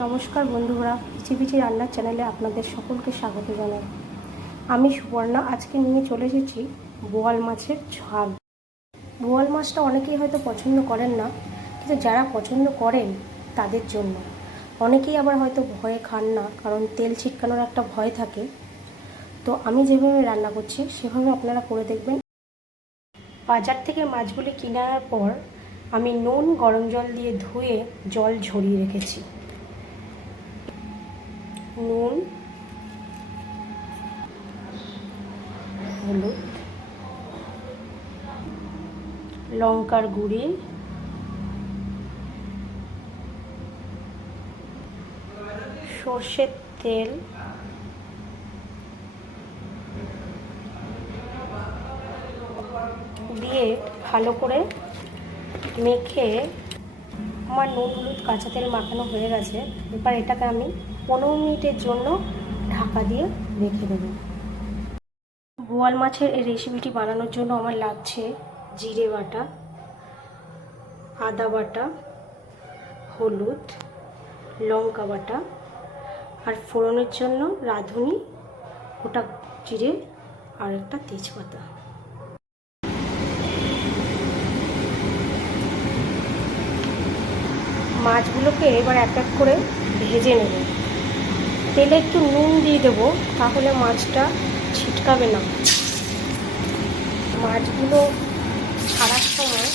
নমস্কার বন্ধুরা, peachy peachy রান্নার চ্যানেলে আপনাদের সকলকে স্বাগত জানাই। আমি সুবর্ণা। আজকে নিয়ে চলে এসেছি বোয়াল মাছের ঝাল। বোয়াল মাছটা অনেকেই হয়তো পছন্দ করেন না, কিন্তু যারা পছন্দ করেন তাদের জন্য। অনেকেই আবার হয়তো ভয়ে খান না, কারণ তেল ছিটকানোর একটা ভয় থাকে। তো আমি যেভাবে রান্না করছি সেভাবে আপনারা করে দেখবেন। বাজার থেকে মাছগুলি কিনে আনার পর আমি নুন গরম জল দিয়ে ধুয়ে জল ঝরিয়ে রেখেছি। নুন, হলুদ, লঙ্কার গুঁড়ি, সর্ষের তেল, দিয়ে ভালো করে মেখে আমার নুন হলুদ কাঁচা তেল মাখানো হয়ে গেছে। এবার এটাকে আমি 15 মিনিটের জন্য ঢাকা দিয়ে রেখে দেব। বোয়াল মাছের এই রেসিপিটি বানানোর জন্য আমার লাগছে জিরে বাটা, আদা বাটা, হলুদ, লঙ্কা বাটা, আর ফোড়নের জন্য রাঁধুনি, গোটা জিরে আর একটা তেজপাতা। মাছগুলোকে এবার এক এক করে ভেজে নেব। তেলে একটু নুন দিয়ে দেবো, তাহলে মাছটা ছিটকাবে না। মাছগুলো ছাড়ার সময়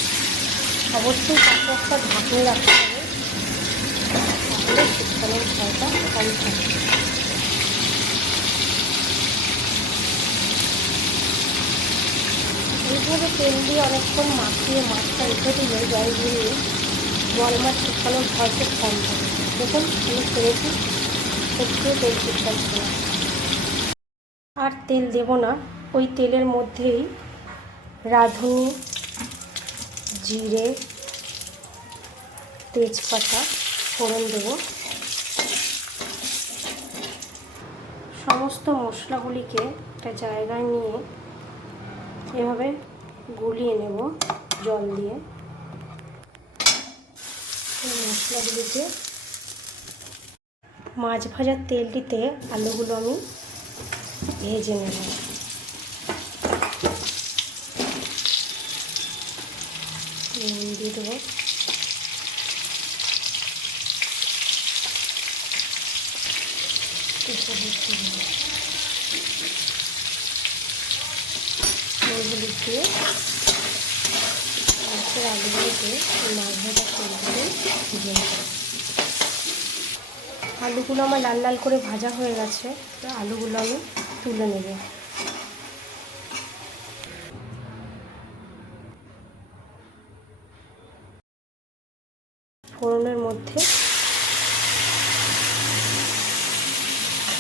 অবশ্যই পাশে একটা ঢাকনি রাখতে হবে, তাহলে ছিটকানোর ভয়টা কম থাকে। এইভাবে তেল দিয়ে অনেকক্ষণ মাখিয়ে মাছটা রেখে দিলে জল দিয়ে বোয়াল মাছ ছিটকানোর ভয় খুব কম থাকে। দেখুন আমি করেছি, একটুও তেল ছিটকাচ্ছে না। আর তেল দেব না, ওই তেলের মধ্যেই রাঁধুনি, জিরে, তেজপাতা ফোড়ন দেব। সমস্ত মশলাগুলিকে একটা জায়গায় নিয়ে এভাবে গুলিয়ে নেব জল দিয়ে। এই মশলাগুলিতে মাছ ভাজার তেলটিতে আলুগুলো আমি ভেজে নেব। নুন দিয়ে দেবো, হলুদ দিয়ে মাছের আলুগুলোকে মাছ ভাজা তেলগুলো ভেজে নেব। আলুগুলো আমার লাল লাল করে ভাজা হয়ে গেছে, আলুগুলো আমি তুলে নেব। ফোড়নের মধ্যে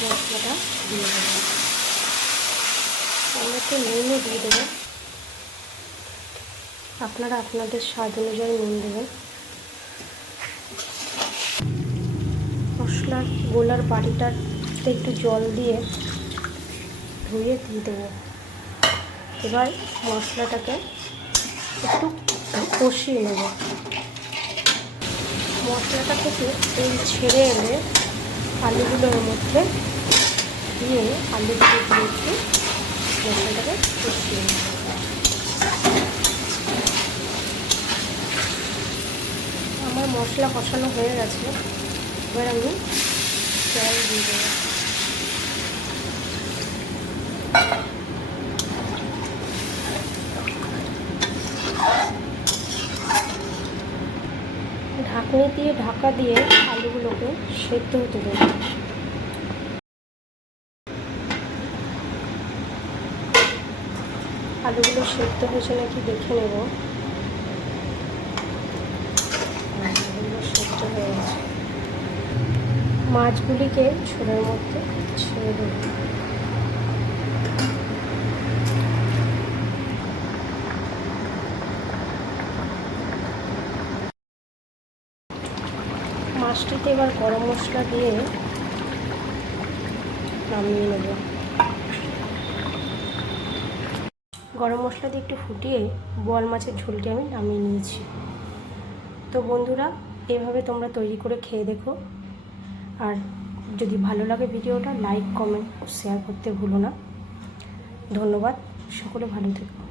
মশলাটা দিয়ে দেবো, আমি একটু নুনও দিয়ে দেবো। আপনারা আপনাদের স্বাদ অনুযায়ী নুন দেবেন। মশলার গোলার বাটিটাতে একটু জল দিয়ে ধুয়ে দিয়ে দেবো। এবার মশলাটাকে একটু কষিয়ে নেব। মশলাটা থেকে তেল ছেড়ে এলে আলুগুলোর মধ্যে দিয়ে আলুগুলো দিয়ে একটু মশলাটাকে কষিয়ে নেব। আমার মশলা কষানো হয়ে গেছে, এবার আমি জল দিয়ে দেবো। ঢাকনি দিয়ে ঢাকা দিয়ে আলুগুলোকে সেদ্ধ হতে দেবো। আলুগুলো সেদ্ধ হয়েছে নাকি দেখে নেব। আলুগুলো সেদ্ধ হয়ে গেছে। মাছগুলিকে ঝোলের মধ্যে ছেড়ে দেব। মাছটিতে এবার গরম মশলা দিয়ে নামিয়ে নেব। গরম মশলা দিয়ে একটু ফুটিয়ে বোয়াল মাছের ঝোলটি আমি নামিয়ে নিয়েছি। তো বন্ধুরা, এভাবে তোমরা তৈরি করে খেয়ে দেখো। আর যদি ভালো লাগে ভিডিওটা লাইক কমেন্ট ও শেয়ার করতে ভুলো না। ধন্যবাদ, সকলে ভালো থেকো।